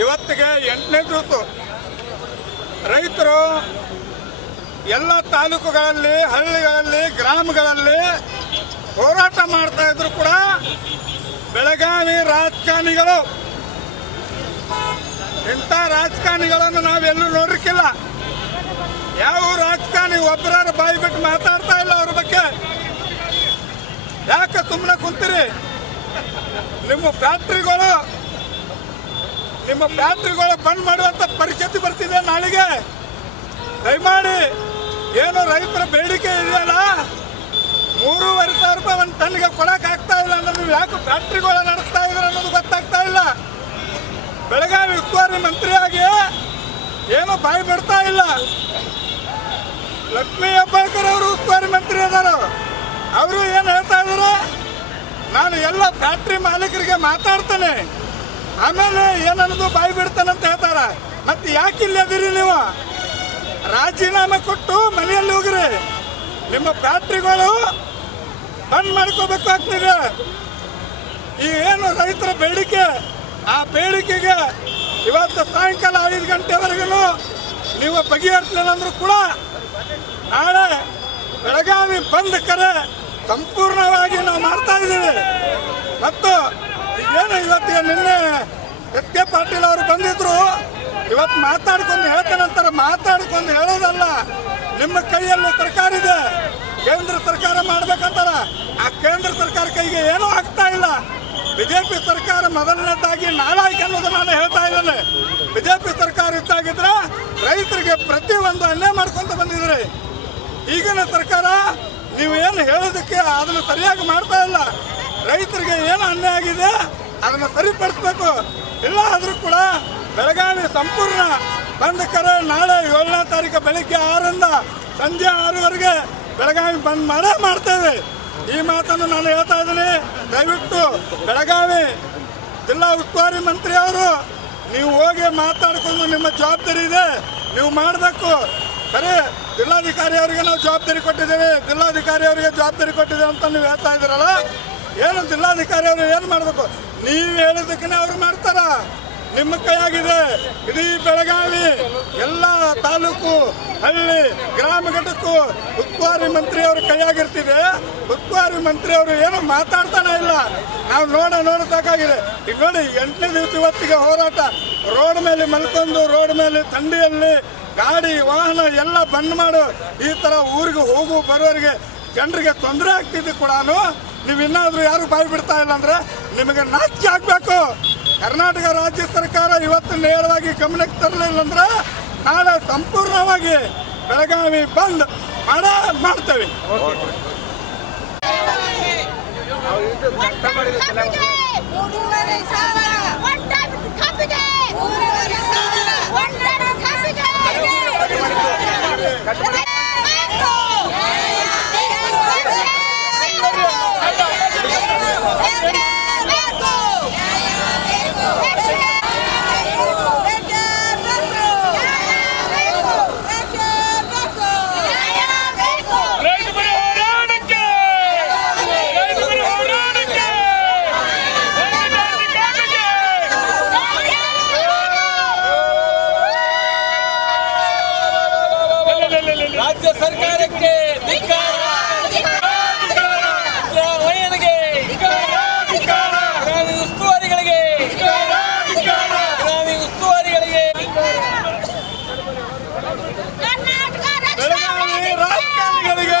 ಇವತ್ತಿಗೆ ಎಂಟನೇ ದಿವಸ. ರೈತರು ಎಲ್ಲ ತಾಲೂಕುಗಳಲ್ಲಿ, ಹಳ್ಳಿಗಳಲ್ಲಿ, ಗ್ರಾಮಗಳಲ್ಲಿ ಹೋರಾಟ ಮಾಡ್ತಾ ಇದ್ರು ಕೂಡ ಬೆಳಗಾವಿ ರಾಜಕಾರಣಿಗಳು. ಇಂಥ ರಾಜಕಾರಣಿಗಳನ್ನು ನಾವೆಲ್ಲೂ ನೋಡ್ರಿಕ್ಕಿಲ್ಲ. ಯಾವ ರಾಜಕಾರಣಿ ಒಬ್ಬರ ಬಾಯಿ ಬಿಟ್ಟು ಮಾತಾಡ್ತಾ ಇಲ್ಲ ಅವ್ರ ಬಗ್ಗೆ? ಯಾಕೆ ಸುಮ್ಮನೆ ಕುಂತೀರಿ? ನಿಮ್ಮ ಫ್ಯಾಕ್ಟ್ರಿಗಳು ನಿಮ್ಮ ಫ್ಯಾಕ್ಟ್ರಿಗಳು ಬಂದ್ ಮಾಡುವಂತ ಪರಿಸ್ಥಿತಿ ಬರ್ತಿದೆ ನಾಳೆಗೆ. ದಯಮಾಡಿ, ಏನು ರೈತರ ಬೇಡಿಕೆ ಇದೆಯಲ್ಲ? ಮೂರುವರೆ ಸಾವಿರ ರೂಪಾಯಿ ಒಂದು ಟನ್ಗೆ ಕೊಡಕ್ ಆಗ್ತಾ ಇಲ್ಲ ಅಂದ್ರೆ ನೀವು ಯಾಕೆ ಫ್ಯಾಕ್ಟ್ರಿಗಳ ನಡೆಸ್ತಾ ಇದ್ರ ಅನ್ನೋದು ಗೊತ್ತಾಗ್ತಾ ಇಲ್ಲ. ಬೆಳಗಾವಿ ಉಸ್ತುವಾರಿ ಮಂತ್ರಿಯಾಗಿ ಏನು ಬಾಯಿ ಬಿಡ್ತಾ ಇಲ್ಲ. ಲಕ್ಷ್ಮೀ ಹೆಬ್ಬಾಳ್ಕರ್ ಅವರು ಉಸ್ತುವಾರಿ ಮಂತ್ರಿ ಅದಾರ ಅವರು ಏನು ಹೇಳ್ತಾ ಇದಾರೆ? ನಾನು ಎಲ್ಲ ಫ್ಯಾಕ್ಟ್ರಿ ಮಾಲೀಕರಿಗೆ ಮಾತಾಡ್ತೇನೆ. ಆಮೇಲೆ ಏನನ್ನೋದು ಬಾಯಿ ಬಿಡ್ತಾನಂತ ಹೇಳ್ತಾರ. ಮತ್ತೆ ಯಾಕೆ ಇಲ್ಲಿ ಅದಿರಿ ನೀವು? ರಾಜೀನಾಮೆ ಕೊಟ್ಟು ಮನೆಯಲ್ಲಿ ಹೋಗ್ರಿ. ನಿಮ್ಮ ಫ್ಯಾಕ್ಟ್ರಿಗಳು ಬಂದ್ ಮಾಡ್ಕೋಬೇಕಾಗ್ತದೆ ಈ ಏನು ರೈತರ ಬೇಡಿಕೆ, ಆ ಬೇಡಿಕೆಗೆ ಇವತ್ತು ಸಾಯಂಕಾಲ ಐದು ಗಂಟೆವರೆಗೂ ನೀವು ಬಗೆಹರಿಸಲಿಲ್ಲ ಅಂದ್ರೂ ಕೂಡ ನಾಳೆ ಬೆಳಗಾವಿ ಬಂದ್ ಕರೆ ಸಂಪೂರ್ಣವಾಗಿ ನಾವು ಮಾಡ್ತಾ ಇದ್ದೀವಿ. ಮತ್ತು ಏನು ಇವತ್ತು ನಿನ್ನೆ ಎಸ್ ಕೆ ಪಾಟೀಲ್ ಅವರು ಬಂದಿದ್ರು, ಇವತ್ತು ಮಾತಾಡ್ಕೊಂಡು ಹೇಳ್ತಾನಂತಾರೆ ಮಾತಾಡ್ಕೊಂಡು ಹೇಳೋದಲ್ಲ. ನಿಮ್ಮ ಕೈಯಲ್ಲಿ ಸರ್ಕಾರ ಇದೆ. ಕೇಂದ್ರ ಸರ್ಕಾರ ಮಾಡ್ಬೇಕಂತಾರ. ಆ ಕೇಂದ್ರ ಸರ್ಕಾರ ಕೈಗೆ ಏನೂ ಆಗ್ತಾ ಇಲ್ಲ. ಬಿಜೆಪಿ ಸರ್ಕಾರ ಮೊದಲನೇದಾಗಿ ನಾಲಾಯ್ಕೆ ಅನ್ನೋದು ನಾನು ಹೇಳ್ತಾ ಇದ್ದೇನೆ. ಬಿಜೆಪಿ ಸರ್ಕಾರ ಇದ್ದಾಗಿದ್ರೆ ರೈತರಿಗೆ ಪ್ರತಿ ಒಂದು ಅನ್ಯಾಯ ಮಾಡ್ಕೊಂತ ಬಂದಿದ್ರಿ ಈಗಿನ ಸರ್ಕಾರ ನೀವು ಏನು ಹೇಳೋದಕ್ಕೆ ಅದನ್ನು ಸರಿಯಾಗಿ ಮಾಡ್ತಾ ಇಲ್ಲ. ರೈತರಿಗೆ ಏನು ಅನ್ಯಾಯ ಆಗಿದೆ, ಅದನ್ನು ಸರಿಪಡಿಸಬೇಕು. ಇಲ್ಲ ಆದರೂ ಕೂಡ ಬೆಳಗಾವಿ ಸಂಪೂರ್ಣ ಬಂದ್ ಕರೆ. ನಾಳೆ ಏಳನೇ ತಾರೀಕು ಬೆಳಿಗ್ಗೆ ಆರರಿಂದ ಸಂಜೆ ಆರೂವರೆಗೆ ಬೆಳಗಾವಿ ಬಂದ್ ಮಾಡೇ ಮಾಡ್ತೇವೆ ಈ ಮಾತನ್ನು ನಾನು ಹೇಳ್ತಾ ಇದ್ದೀನಿ. ದಯವಿಟ್ಟು ಬೆಳಗಾವಿ ಜಿಲ್ಲಾ ಉಸ್ತುವಾರಿ ಮಂತ್ರಿ ಅವರು, ನೀವು ಹೋಗಿ ಮಾತಾಡ್ಕೊಂಡು ನಿಮ್ಮ ಜವಾಬ್ದಾರಿ ಇದೆ. ನೀವು ಮಾಡಬೇಕು. ಸರಿ ಜಿಲ್ಲಾಧಿಕಾರಿ ಅವರಿಗೆ ನಾವು ಜವಾಬ್ದಾರಿ ಕೊಟ್ಟಿದ್ದೇವೆ. ಜಿಲ್ಲಾಧಿಕಾರಿ ಅವರಿಗೆ ಜವಾಬ್ದಾರಿ ಕೊಟ್ಟಿದ್ದೇವೆ ಅಂತ ನೀವು ಹೇಳ್ತಾ ಇದ್ದೀರಲ್ಲ ಏನು ಜಿಲ್ಲಾಧಿಕಾರಿ ಅವರು ಏನು ಮಾಡಬೇಕು? ನೀವು ಹೇಳಿದ್ದಕ್ಕೆ ಅವ್ರು ಮಾಡ್ತಾರ? ನಿಮ್ಮ ಕೈಯಾಗಿದೆ. ಇಡೀ ಬೆಳಗಾವಿ, ಎಲ್ಲ ತಾಲೂಕು, ಹಳ್ಳಿ, ಗ್ರಾಮ ಘಟಕ್ಕೂ ಉಸ್ತುವಾರಿ ಮಂತ್ರಿ ಅವ್ರ ಕೈಯಾಗಿರ್ತಿದೆ. ಉಸ್ತುವಾರಿ ಮಂತ್ರಿ ಅವರು ಏನು ಮಾತಾಡ್ತಾನೆ ಇಲ್ಲ. ನಾವು ನೋಡ ನೋಡಬೇಕಾಗಿದೆ ಈಗ ನೋಡಿ, ಎಂಟನೇ ದಿವಸ ಇವತ್ತಿಗೆ ಹೋರಾಟ. ರೋಡ್ ಮೇಲೆ ಮಲ್ಕೊಂಡು, ರೋಡ್ ಮೇಲೆ ಥಂಡಿಯಲ್ಲಿ ಗಾಡಿ, ವಾಹನ ಎಲ್ಲ ಬಂದ್ ಮಾಡು. ಈ ತರ ಊರಿಗೆ ಹೋಗು, ಬರೋರಿಗೆ ಜನರಿಗೆ ತೊಂದರೆ ಆಗ್ತಿದ್ದು ಕೂಡ ನೀವು ಇನ್ನಾದರೂ ಯಾರು ಬಾಯಿ ಬಿಡ್ತಾ ಇಲ್ಲ ಅಂದ್ರೆ ನಿಮಗೆ ನಾಚಿಕೆ ಆಗ್ಬೇಕು. ಕರ್ನಾಟಕ ರಾಜ್ಯ ಸರ್ಕಾರ ಇವತ್ತು ನೇರವಾಗಿ ಗಮನಕ್ಕೆ ತರಲಿಲ್ಲ ಅಂದ್ರೆ ನಾಳೆ ಸಂಪೂರ್ಣವಾಗಿ ಬೆಳಗಾವಿ ಬಂದ್ ಮಾಡ ಮಾಡ್ತೇವೆ. ಧಿಕ್ಕಾರ ಗ್ರಾಮೀಣ ಉಸ್ತುವಾರಿಗಳಿಗೆ ಗ್ರಾಮೀಣ ಉಸ್ತುವಾರಿಗಳಿಗೆ ಕರ್ನಾಟಕ ಬೆಳಗಾವಿ ರಾಜಕಾರಣಿಗಳಿಗೆ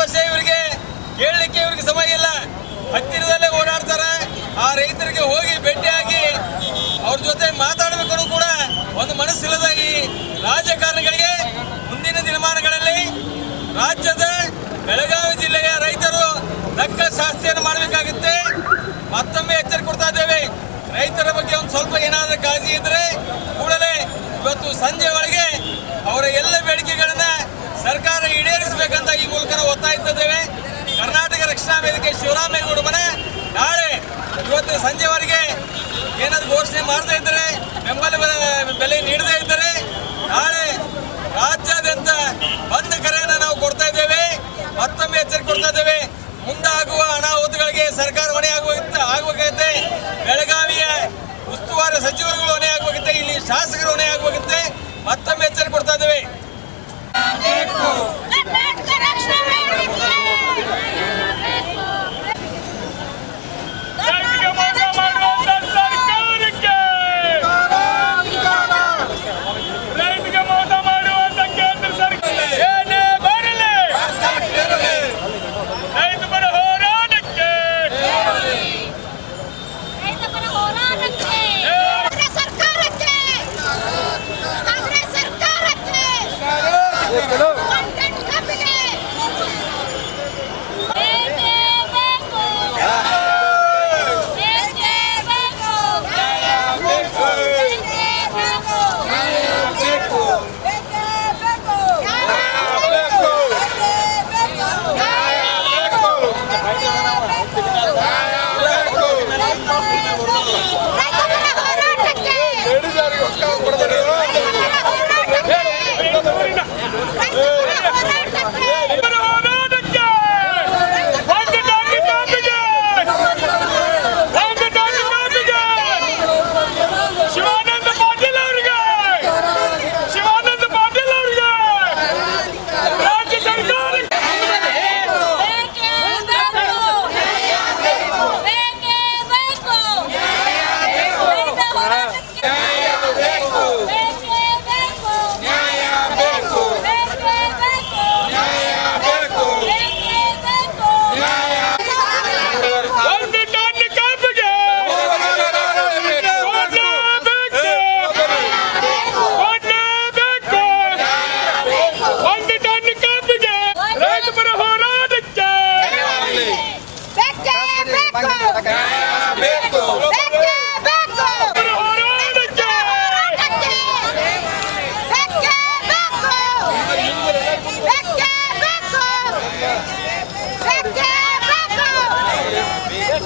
ಸಮಸ್ಯೆ ಇವರಿಗೆ ಕೇಳಲಿಕ್ಕೆ ಇವರಿಗೆ ಸಮಯ ಇಲ್ಲ. ಹತ್ತಿರದಲ್ಲೇ ಓಡಾಡ್ತಾರೆ. ಆ ರೈತರಿಗೆ ಹೋಗಿ ಭೇಟಿಯಾಗಿ ಅವ್ರ ಜೊತೆ ಮಾತಾಡಬೇಕು ಕೂಡ ಒಂದು ಮನಸ್ಸಿಲ್ಲದ ಈ ರಾಜಕಾರಣಿಗಳಿಗೆ ಮುಂದಿನ ದಿನಮಾನಗಳಲ್ಲಿ ರಾಜ್ಯದ ಬೆಳಗಾವಿ ಜಿಲ್ಲೆಯ ರೈತರು ತಕ್ಕ ಶಾಸ್ತಿಯನ್ನು ಮಾಡಬೇಕಾಗುತ್ತೆ. ಮತ್ತೊಮ್ಮೆ ಎಚ್ಚರಿಕೆ ಕೊಡ್ತಾ ಇದ್ದೇವೆ. ರೈತರ ಬಗ್ಗೆ ಒಂದು ಸ್ವಲ್ಪ ಏನಾದರೂ ಕಾಳಜಿ ಇದ್ರೆ ಕೂಡಲೇ ಇವತ್ತು ಸಂಜೆ ಒಳಗೆ ಅವರ ಎಲ್ಲ ಬೇಡಿಕೆಗಳನ್ನ ಸರ್ಕಾರ ಈಡೇರಿಸಬೇಕಂತ ಮೂಲಕ ಕರ್ನಾಟಕ ರಕ್ಷಣಾ ವೇದಿಕೆ ಶಿವರಾಮೇಗೌಡ ಮನೆ. ನಾಳೆ ಇವತ್ತು ಸಂಜೆವರೆಗೆ ಏನಾದ್ರು ಘೋಷಣೆ ಮಾಡ್ತಾ ಇದ್ದಾರೆ, ಬೆಂಬಲ ಬೆಲೆ- ಬೆಲೆ ನೀಡದೇ ಇದ್ದರೆ, ನಾಳೆ ರಾಜ್ಯಾದ್ಯಂತ ಬಂದ್ ಕರೆಯನ್ನು ನಾವು ಕೊಡ್ತಾ ಇದ್ದೇವೆ. ಮತ್ತೊಮ್ಮೆ ಎಚ್ಚರಿಕೆ ಕೊಡ್ತಾ ಇದ್ದೇವೆ.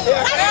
Yeah.